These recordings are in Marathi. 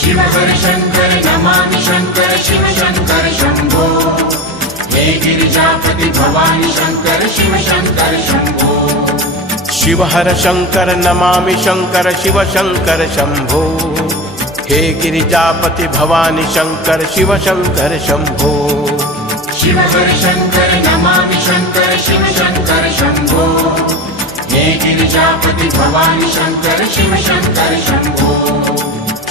शिव हर शंकर नमामि शंकर शिव शंकर शंभो। हे गिरिजापति भवानी शंकर शिव शंकर शंभो। शिव हर शंकर नमामि शंकर शिव शंकर शंभो। हे गिरिजापति भवानी शंकर शिव शंकर शंभो। शिव हर शंकर नमामि शंकर शिव शंकर शंभो। हे गिरिजापति भवानी शंकर शिव शंकर शंभो।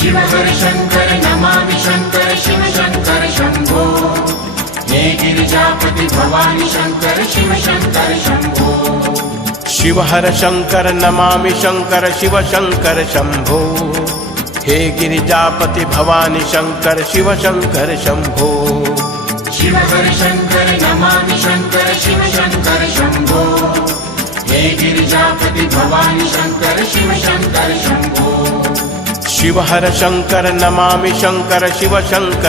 शिव हर शङ्कर नमामि शङ्कर शिव शङ्कर शम्भो। हे गिरिजापति भवानि शङ्कर शिव शङ्कर शम्भो। शिव हर शङ्कर नमामि शङ्कर शिव शङ्कर शम्भो। हे गिरिजापति भवानि शङ्कर शिव शङ्कर शम्भो। शिव हर शङ्कर नमामि शङ्कर शिव शङ्कर शम्भो। हे गिरिजापति भवानि शङ्कर शिव शिव हर शंकर नमामि शंकर शिव शंकर